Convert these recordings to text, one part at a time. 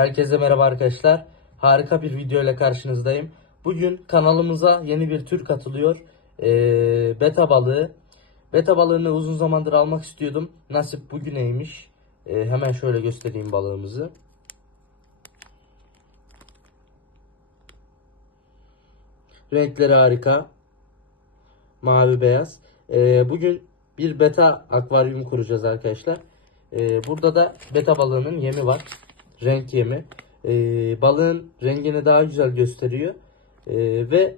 Herkese merhaba arkadaşlar. Harika bir video ile karşınızdayım. Bugün kanalımıza yeni bir tür katılıyor. Ee, beta balığı. Beta balığını uzun zamandır almak istiyordum. Nasip bugüneymiş. Ee, hemen şöyle göstereyim balığımızı. Renkleri harika. Mavi beyaz. Ee, bugün bir beta akvaryum kuracağız arkadaşlar. Ee, burada da beta balığının yemi var. Renk yemi. Ee, balığın rengini daha güzel gösteriyor. Ee, ve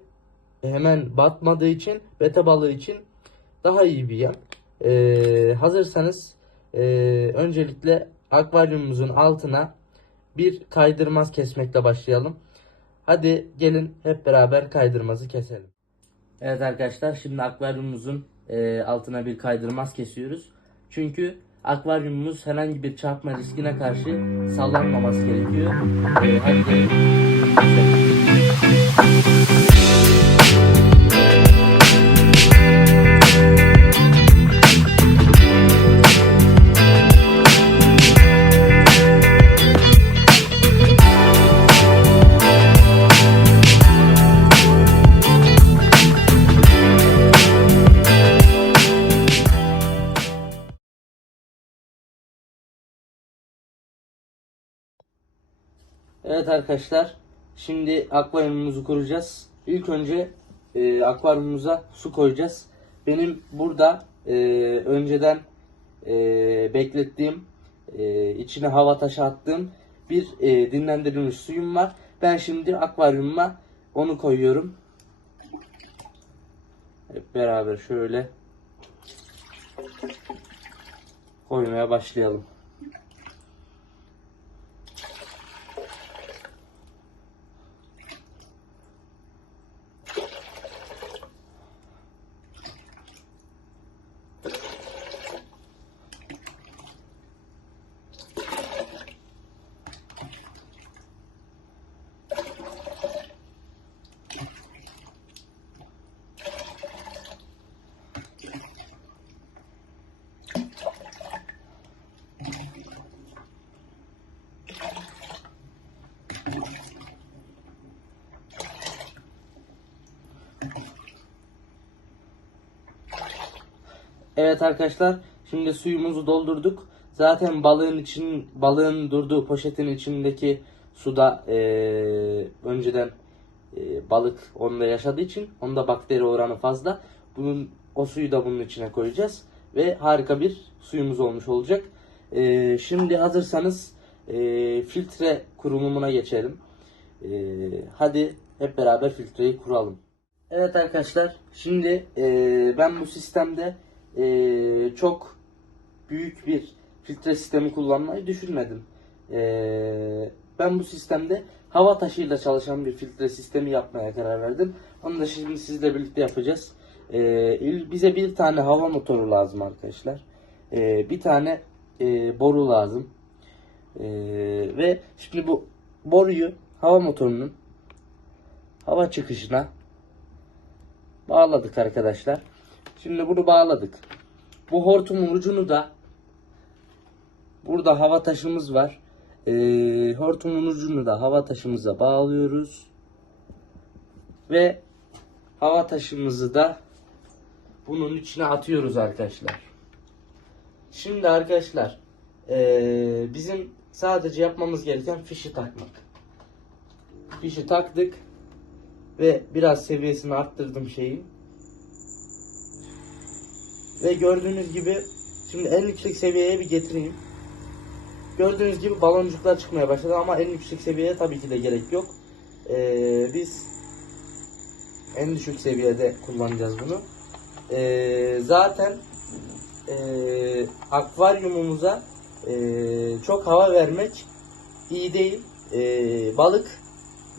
hemen batmadığı için beta balığı için daha iyi bir yem. Ee, hazırsanız e, öncelikle akvaryumumuzun altına bir kaydırmaz kesmekle başlayalım. Hadi gelin hep beraber kaydırmazı keselim. Evet arkadaşlar şimdi akvaryumumuzun e, altına bir kaydırmaz kesiyoruz. Çünkü akvaryumumuz herhangi bir çarpma riskine karşı sallanmaması gerekiyor. E, hadi Evet arkadaşlar şimdi akvaryumumuzu kuracağız. İlk önce e, akvaryumumuza su koyacağız. Benim burada e, önceden e, beklettiğim e, içine hava taşı attığım bir e, dinlendirilmiş suyum var. Ben şimdi akvaryumuma onu koyuyorum. Hep beraber şöyle koymaya başlayalım. Evet arkadaşlar şimdi suyumuzu doldurduk. Zaten balığın için balığın durduğu poşetin içindeki suda eee, önceden eee, balık onunla yaşadığı için onda bakteri oranı fazla. Bunun o suyu da bunun içine koyacağız ve harika bir suyumuz olmuş olacak. Eee, şimdi hazırsanız eee, filtre kurulumuna geçelim. Eee, hadi hep beraber filtreyi kuralım. Evet arkadaşlar şimdi eee, ben bu sistemde eee, çok büyük bir filtre sistemi kullanmayı düşünmedim. Eee, ben bu sistemde hava taşıyla çalışan bir filtre sistemi yapmaya karar verdim. Onu da şimdi sizle birlikte yapacağız. İl- bize bir tane hava motoru lazım arkadaşlar. Eee, bir tane eee, boru lazım. Eee, ve şimdi bu boruyu hava motorunun hava çıkışına bağladık arkadaşlar. Şimdi bunu bağladık. Bu hortumun ucunu da burada hava taşımız var. Ee, hortumun ucunu da hava taşımıza bağlıyoruz. Ve hava taşımızı da bunun içine atıyoruz arkadaşlar. Şimdi arkadaşlar ee, bizim sadece yapmamız gereken fişi takmak. Fişi taktık ve biraz seviyesini arttırdım şeyin. Ve gördüğünüz gibi şimdi en yüksek seviyeye bir getireyim. Gördüğünüz gibi baloncuklar çıkmaya başladı ama en yüksek seviyeye tabii ki de gerek yok. Ee, biz en düşük seviyede kullanacağız bunu. Ee, zaten ee, akvaryumumuza ee, çok hava vermek iyi değil. Ee, balık,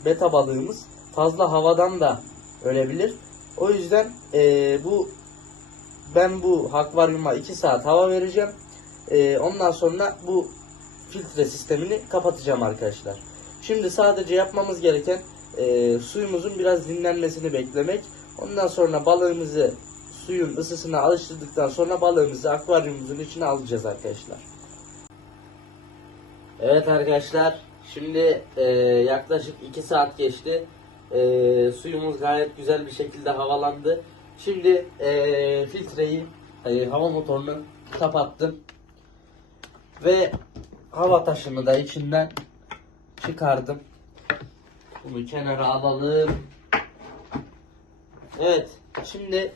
beta balığımız fazla havadan da ölebilir. O yüzden ee, bu ben bu akvaryuma 2 saat hava vereceğim. Ee, ondan sonra bu filtre sistemini kapatacağım arkadaşlar. Şimdi sadece yapmamız gereken e, suyumuzun biraz dinlenmesini beklemek. Ondan sonra balığımızı suyun ısısına alıştırdıktan sonra balığımızı akvaryumumuzun içine alacağız arkadaşlar. Evet arkadaşlar Şimdi e, yaklaşık 2 saat geçti. E, suyumuz gayet güzel bir şekilde havalandı. Şimdi e, filtreyi, e, hava motorunu kapattım. Ve hava taşını da içinden çıkardım. Bunu kenara alalım. Evet, şimdi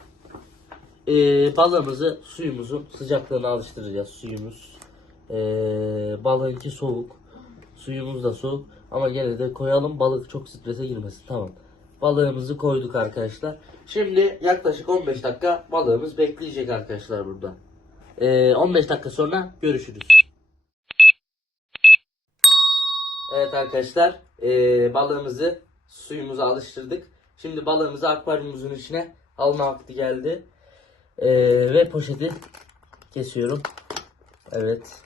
e, balığımızı suyumuzun sıcaklığına alıştıracağız. Suyumuz e, balığınki soğuk. Suyumuz da soğuk. Ama gene de koyalım balık çok strese girmesin. Tamam. Balığımızı koyduk arkadaşlar. Şimdi yaklaşık 15 dakika balığımız bekleyecek arkadaşlar burada. E, 15 dakika sonra görüşürüz. Evet arkadaşlar e, balığımızı suyumuza alıştırdık. Şimdi balığımızı akvaryumumuzun içine alma vakti geldi. E, ve poşeti kesiyorum. Evet.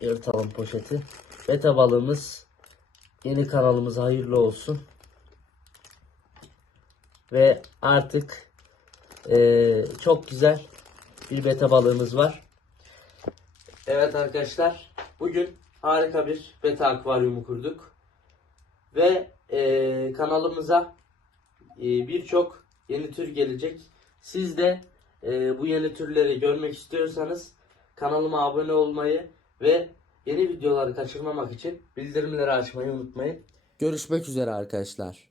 Yırtalım poşeti. Beta balığımız yeni kanalımıza hayırlı olsun. Ve artık e, çok güzel bir beta balığımız var. Evet arkadaşlar, bugün harika bir beta akvaryumu kurduk. Ve e, kanalımıza e, birçok yeni tür gelecek. Siz de e, bu yeni türleri görmek istiyorsanız kanalıma abone olmayı ve yeni videoları kaçırmamak için bildirimleri açmayı unutmayın. Görüşmek üzere arkadaşlar.